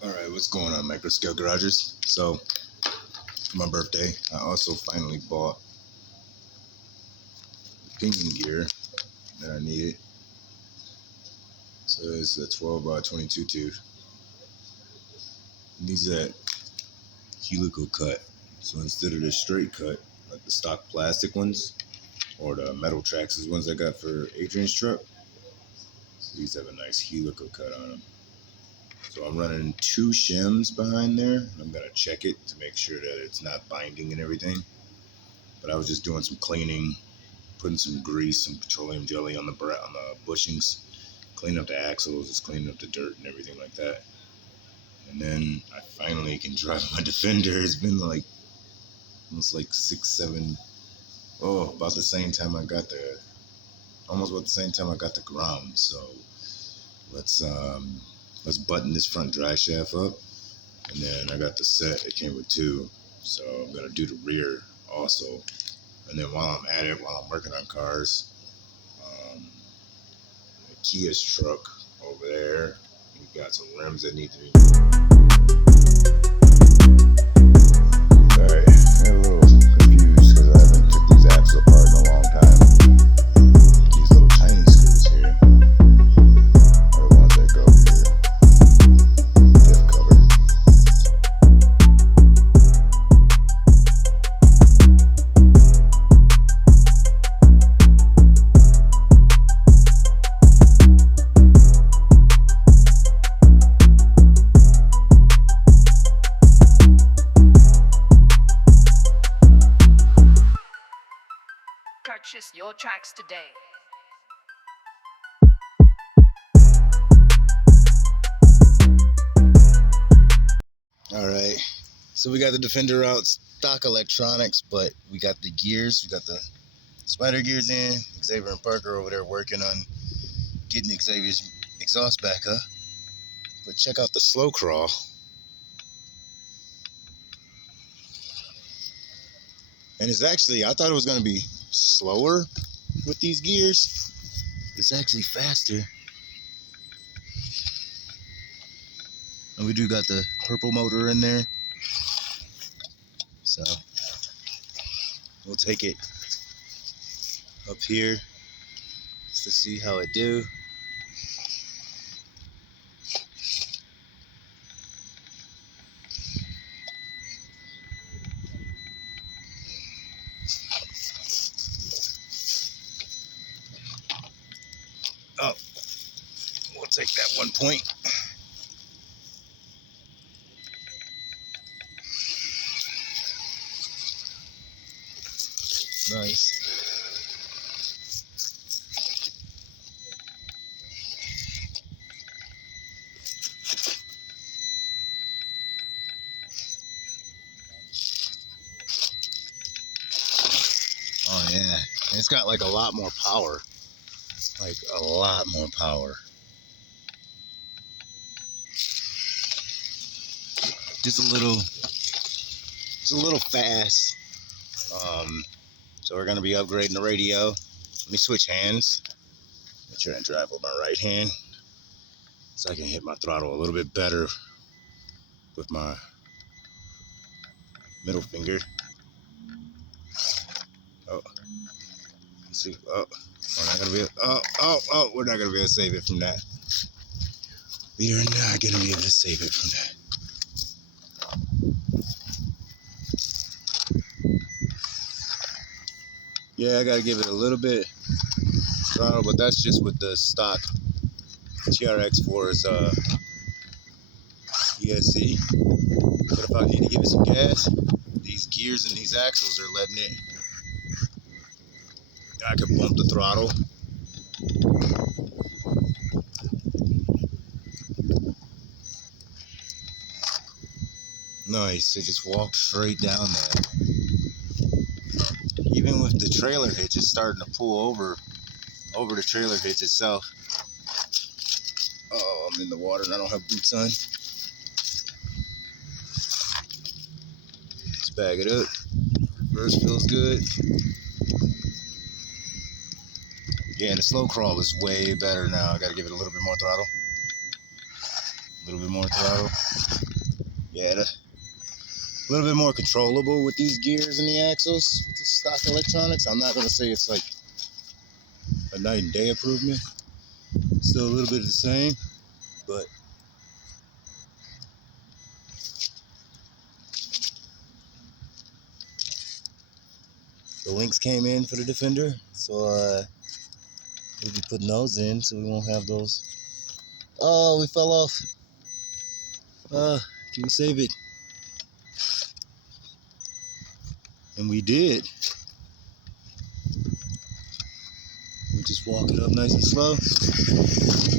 Alright, what's going on, micro scale garages? So, for my birthday, I also finally bought the pinion gear that I needed. So it's a 12 by 22 tooth. It needs that helical cut. So instead of the straight cut, like the stock plastic ones, or the metal Trx ones I got for Adrian's truck, these have a nice helical cut on them. So I'm running 2 shims behind there, and I'm gonna check it to make sure that it's not binding and everything. But I was just doing some cleaning, putting some grease, some petroleum jelly on the bushings, cleaning up the axles, just cleaning up the dirt and everything like that. And then I finally can drive my Defender. It's been like almost like 6, 7, about the same time I got the ground. So let's button this front drive shaft up, and then I got the set. It came with 2, so I'm gonna do the rear also. And then while I'm working on cars, Kia's truck over there, we got some rims that need to be. Sorry, I'm a little confused because I haven't took these axles apart in a long time. These little tiny screws here are the ones that go here. Diff cover. Purchase your tracks today. Alright, so we got the Defender out, stock electronics, but we got the gears, we got the spider gears in. Xavier and Parker over there working on getting Xavier's exhaust back up. But check out the slow crawl. And it's actually, I thought it was going to be slower with these gears. It's actually faster. And we do got the purple motor in there. So we'll take it up here just to see how it do. Oh, we'll take that 1 point. Nice. Oh yeah, and it's got like a lot more power. Like a lot more power. Just a little fast. So we're gonna be upgrading the radio. Let me switch hands. I'm trying to drive with my right hand so I can hit my throttle a little bit better with my middle finger. Oh, let's see. Oh, we're not gonna be. We're not gonna be able to save it from that. We are not gonna be able to save it from that. Yeah, I gotta give it a little bit throttle, but that's just with the stock Trx4's ESC. But if I need to give it some gas, these gears and these axles are letting it. I can bump the throttle. Nice, it just walked straight down there. Even with the trailer hitch, it's starting to pull over the trailer hitch itself. Oh, I'm in the water and I don't have boots on. Let's bag it up. Reverse feels good. Yeah, and the slow crawl is way better now. I gotta give it a little bit more throttle. little bit more throttle. Yeah, a little bit more controllable with these gears and the axles with the stock electronics. I'm not gonna say it's like a night and day improvement. Still a little bit of the same, but the links came in for the Defender, so we'll be putting those in so we won't have those. Oh, we fell off. Can we save it? And we did. We just walk it up nice and slow.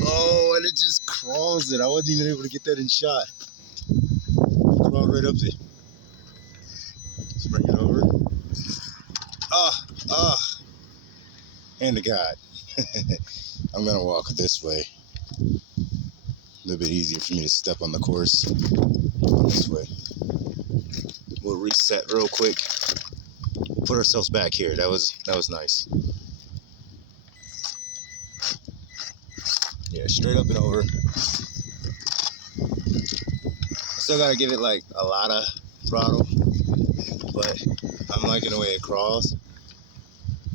Oh, and it just crawls it. I wasn't even able to get that in shot. Crawled right up there. Let's bring it over. Hand to God. I'm gonna walk this way. A little bit easier for me to step on the course this way. We'll reset real quick. Put ourselves back here. That was nice. Yeah, straight up and over. I still gotta give it like a lot of throttle, but I'm liking the way it crawls.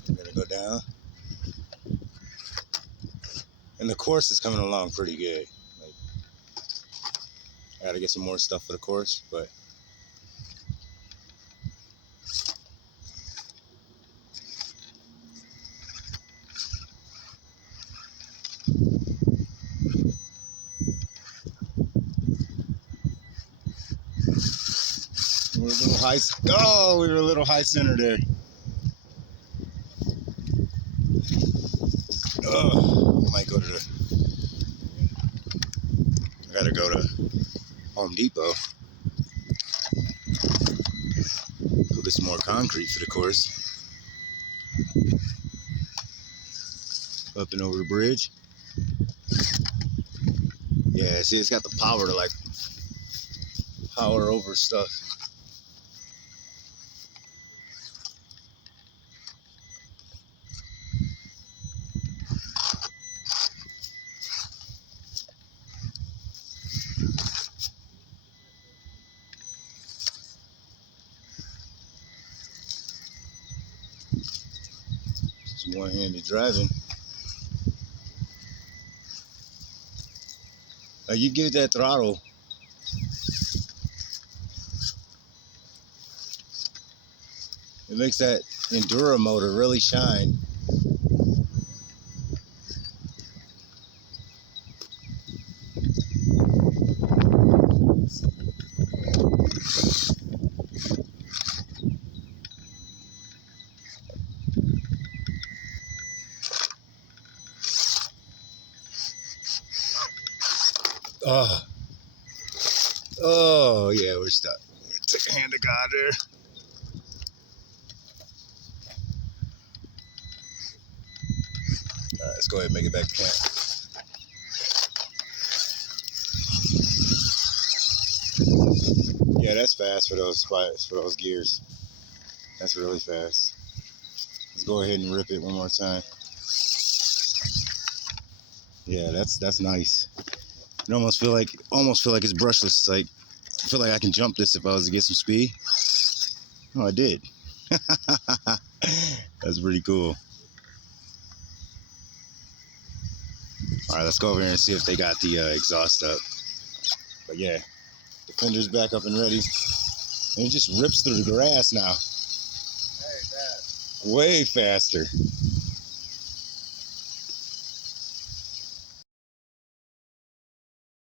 I'm gonna go down. And the course is coming along pretty good. Like, I gotta get some more stuff for the course, but we're a little high. Oh, we were a little high center there. Oh, I might go to the. I gotta go to Home Depot. Go get some more concrete for the course. Up and over the bridge. Yeah, see, it's got the power to like power over stuff. Just one-handed driving. You give that throttle. It makes that Endura motor really shine. Oh yeah, we're stuck. Take a hand to God there. All right, let's go ahead and make it back to camp. Yeah, that's fast for those gears. That's really fast. Let's go ahead and rip it one more time. Yeah, that's nice. It almost feel like it's brushless. It's like I feel like I can jump this if I was to get some speed. Oh, I did. That's pretty cool. All right, let's go over here and see if they got the exhaust up. But yeah, the fender's back up and ready. And it just rips through the grass now. Way faster.